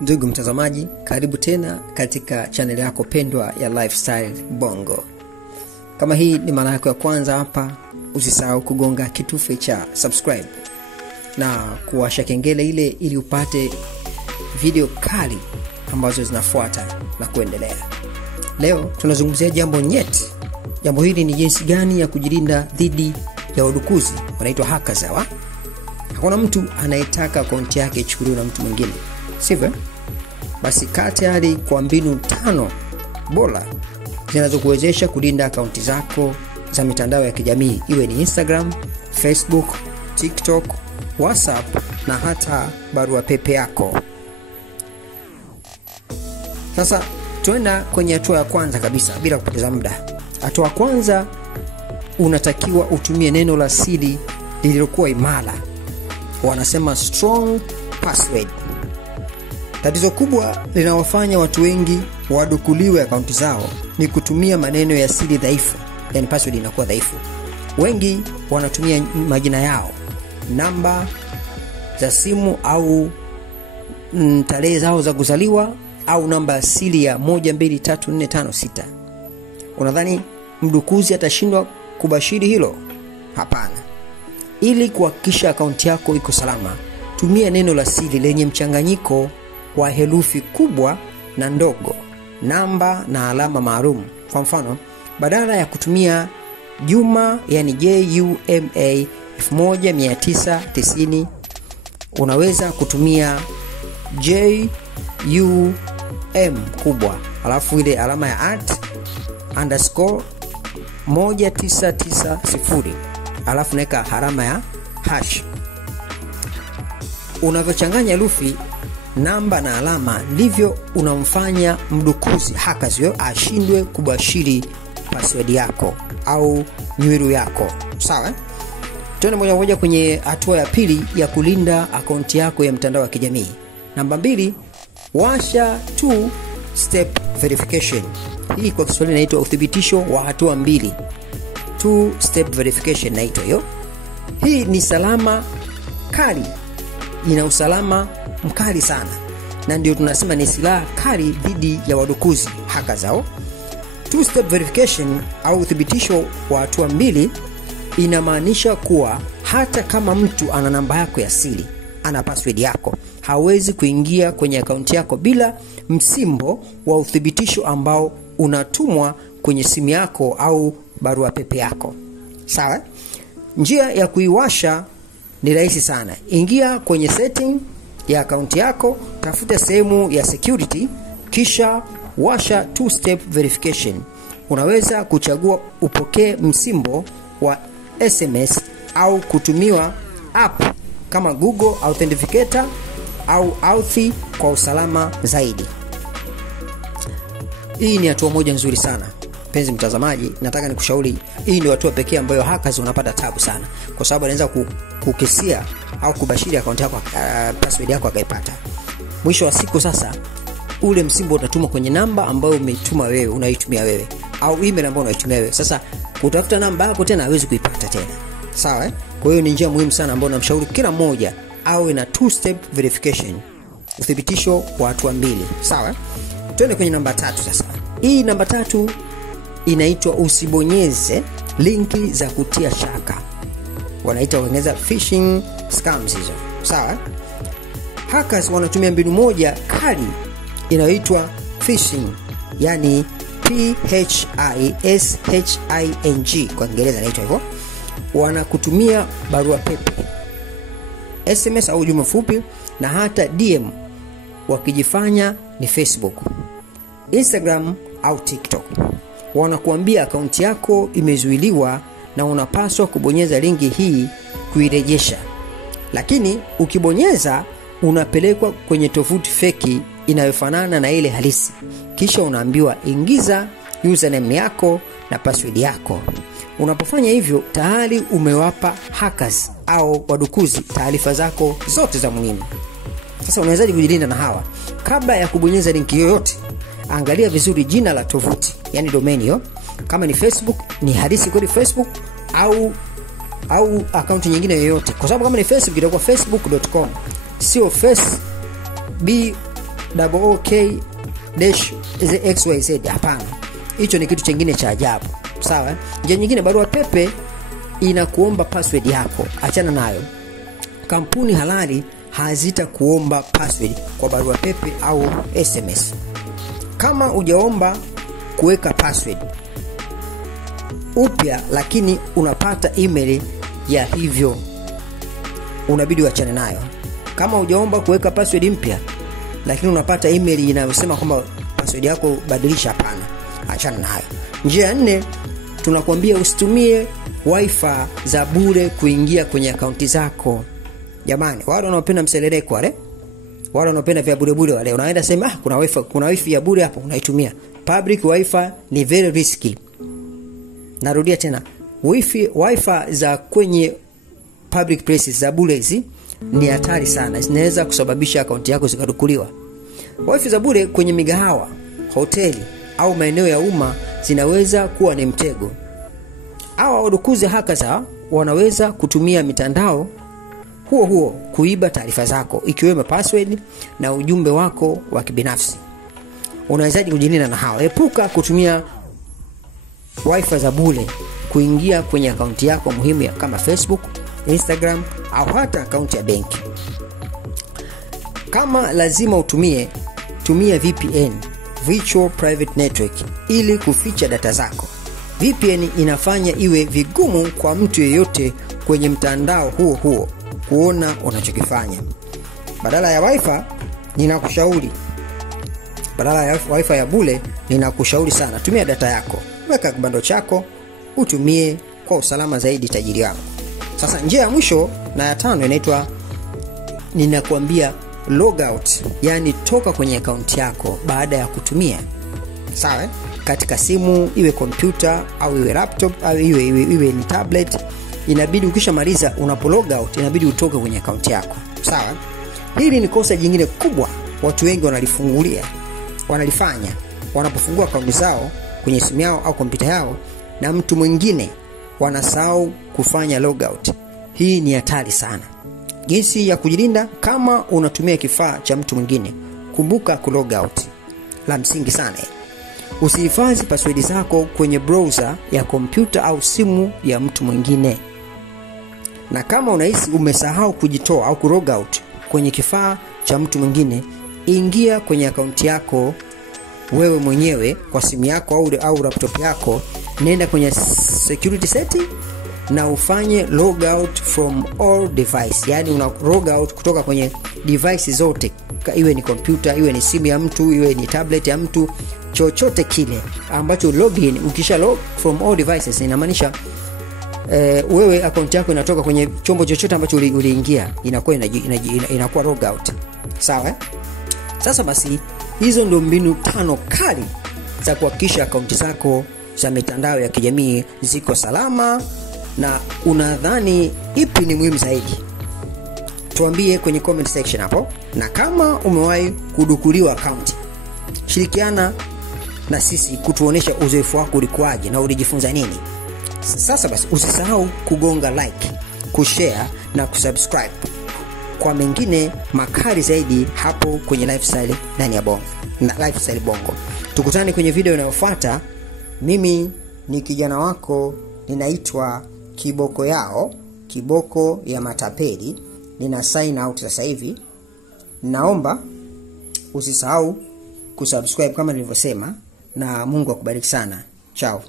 Ndugu mtazamaji, karibu tena katika channel yako pendwa ya Lifestyle Bongo. Kama hii ni mara yako ya kwanza hapa, usisahau kugonga kitufe cha subscribe na kuwasha kengele ile ili upate video kali ambazo zinafuata na kuendelea. Leo tunazungumzia jambo nyeti. Jambo hili ni jinsi gani ya kujilinda dhidi ya wadukuzi wanaitwa hackers hawa. Hakuna mtu anayetaka akaunti yake ichukuliwe na mtu mwingine, sivyo? Basi kaa tayari kwa mbinu 5 bora zinazokuwezesha kulinda akaunti zako za mitandao ya kijamii, iwe ni Instagram, Facebook, TikTok, WhatsApp na hata barua pepe yako. Sasa tuenda kwenye hatua ya kwanza kabisa bila kupoteza muda. Hatua ya kwanza, unatakiwa utumie neno la siri lililokuwa imara. Wanasema strong password. Tatizo kubwa linawafanya watu wengi wadukuliwe akaunti zao ni kutumia maneno ya siri dhaifu, yani password inakuwa dhaifu. Wengi wanatumia majina yao, namba za simu au tarehe zao za kuzaliwa au namba asili ya 123456. Unadhani mdukuzi atashindwa kubashiri hilo? Hapana. Ili kuhakikisha akaunti yako iko salama, tumia neno la siri lenye mchanganyiko wa herufi kubwa na ndogo, namba na alama maalum. Kwa mfano, badala ya kutumia Juma, yani JUMA 1990, unaweza kutumia JUM kubwa alafu ile alama ya @_1990 alafu naweka alama ya hash. Unavyochanganya herufi, namba na alama, ndivyo unamfanya mdukuzi hackers ashindwe kubashiri password yako au nywilo yako. Sawa? Tuende moja moja kwenye hatua ya pili ya kulinda akaunti yako ya mtandao wa kijamii. Namba 2, washa 2-step verification. Hii kwa Kiswahili inaitwa uthibitisho wa hatua 2. 2-step verification naitwa hiyo. Hii ni salama kali, ina usalama mkali sana, na ndio tunasema ni silaha kali dhidi ya wadukuzi hackers hao. 2-step verification au uthibitisho wa hatua 2 inamaanisha kuwa hata kama mtu ana namba yako ya siri, ana password yako, hawezi kuingia kwenye akaunti yako bila msimbo wa uthibitisho ambao unatumwa kwenye simu yako au barua pepe yako. Sawa? Njia ya kuiwasha ni rahisi sana. Ingia kwenye setting ya akaunti yako, tafuta sehemu ya security, kisha washa 2-step verification. Unaweza kuchagua upokee msimbo wa SMS au kutumiwa app kama Google Authenticator au Authy kwa usalama zaidi. Hii ni hatua moja nzuri sana. Mpenzi mtazamaji, nataka nikushauri, hii ndio hatua pekee ambayo hackers wanapata tabu sana, kwa sababu anaweza kukisia au kubashiri akaunti yako, password yako akaipata. Mwisho wa siku sasa, ule msimbo utatumwa kwenye namba ambayo umetuma wewe, unaitumia wewe, au email ambayo unaitumia wewe. Sasa kutafuta namba yako tena hawezi kuipata tena. Sawa? Kwa hiyo ni njia muhimu sana ambayo namshauri kila mmoja awe na 2-step verification, uthibitisho wa hatua 2. Sawa? Tuende kwenye namba 3 sasa. Hii namba 3 inaitwa usibonyeze linki za kutia shaka. Wanaita wengeza phishing scams hizo. Sawa? Hackers wanatumia mbinu moja kali inayoitwa phishing, yani PHISHING kwa Kiingereza inaitwa hivyo. Wanakutumia barua pepe, SMS au ujumbe mfupi na hata DM wakijifanya ni Facebook, Instagram au TikTok. Wanakuambia akaunti yako imezuiliwa na unapaswa kubonyeza linki hii kuirejesha. Lakini ukibonyeza, unapelekwa kwenye tovuti feki inayofanana na ile halisi. Kisha unaambiwa ingiza username yako na password yako. Unapofanya hivyo, tayari umewapa hackers au wadukuzi taarifa zako zote za muhimu. Sasa unawezaje kujilinda na hawa? Kabla ya kubonyeza linki yoyote, angalia vizuri jina la tovuti, yani domain hiyo. Kama ni Facebook, ni halisi kweli Facebook au akaunti nyingine yoyote. Kwa sababu kama ni Facebook itakuwa facebook.com, sio XYZ. Hapana, hicho ni kitu kingine cha ajabu. Sawa? Njia nyingine, barua pepe inakuomba password yako, achana nayo. Kampuni halali hazitakuomba password kwa barua pepe au SMS. Kama hujaomba kuweka password upya lakini unapata email ya hivyo, unabidi uachane nayo. Kama hujaomba kuweka password mpya lakini unapata email inayosema kwamba password yako badilisha, hapana, achana nayo. Njia 4, tunakuambia usitumie wifi za bure kuingia kwenye akaunti zako. Jamani, wale wanaopenda mseleleko wale wanaopenda vya bure wale, unaenda sema kuna wifi ya bure hapo, unaitumia. Public wifi ni very risky. Narudia tena, wifi za kwenye public places za bure hizi ni hatari sana, zinaweza kusababisha akaunti yako zikadukuliwa. Wifi za bure kwenye migahawa, hoteli au maeneo ya umma zinaweza kuwa ni mtego. Hawa wadukuzi hakaza wanaweza kutumia mitandao huo kuiba taarifa zako, ikiwemo password na ujumbe wako wa kibinafsi. Unawezaje kujilinda na hao? Epuka kutumia wifi za bure kuingia kwenye akaunti yako muhimu kama Facebook, Instagram au hata akaunti ya benki. Kama lazima tumia VPN, Virtual Private Network, ili kuficha data zako. VPN inafanya iwe vigumu kwa mtu yeyote kwenye mtandao huo kuona unachokifanya. Badala ya wifi ya bure, ninakushauri sana, tumia data yako. Weka kibando chako, utumie kwa usalama zaidi tajiri yako. Sasa njia ya mwisho na ya 5 inaitwa, ninakuambia log out, yani toka kwenye akaunti yako baada ya kutumia. Sawa? Katika simu, iwe kompyuta au iwe laptop au iwe ni tablet, inabidi ukishamaliza unapo log out inabidi utoke kwenye akaunti yako. Sawa? Hili ni kosa jingine kubwa watu wengi wanalifanya wanapofungua akaunti zao kwenye simu yao au kompyuta yao na mtu mwingine, wanasahau kufanya log out. Hii ni hatari sana. Jinsi ya kujilinda: kama unatumia kifaa cha mtu mwingine, kumbuka ku log out. La msingi sana. Usihifadhi password zako kwenye browser ya kompyuta au simu ya mtu mwingine. Na kama unahisi umesahau kujitoa au ku log out kwenye kifaa cha mtu mwingine, ingia kwenye akaunti yako wewe mwenyewe kwa simu yako au laptop yako, nenda kwenye security setting na ufanye log out from all device. Yani una log out kutoka kwenye device zote, iwe ni kompyuta, iwe ni simu ya mtu, iwe ni tablet ya mtu, chochote kile ambacho login. Ukisha log from all devices, inamaanisha wewe akaunti yako inatoka kwenye chombo chochote ambacho uliingia, inakuwa log out. Sawa? Sasa basi, hizo ndio mbinu 5 kali za kuhakikisha akaunti zako za mitandao ya kijamii ziko salama. Na unadhani ipi ni muhimu zaidi? Tuambie kwenye comment section hapo. Na kama umewahi kudukuliwa akaunti, shirikiana na sisi kutuonesha uzoefu wako ulikuwaje na ulijifunza nini. Sasa basi, usisahau kugonga like, kushare na kusubscribe kwa mengine makali zaidi hapo kwenye Lifestyle ndani ya Bongo na Lifestyle Bongo. Tukutane kwenye video inayofuata. Mimi ni kijana wako, ninaitwa Kiboko ya matapeli. Nina sign out sasa hivi. Naomba usisahau kusubscribe kama nilivyosema, na Mungu akubariki sana. Ciao.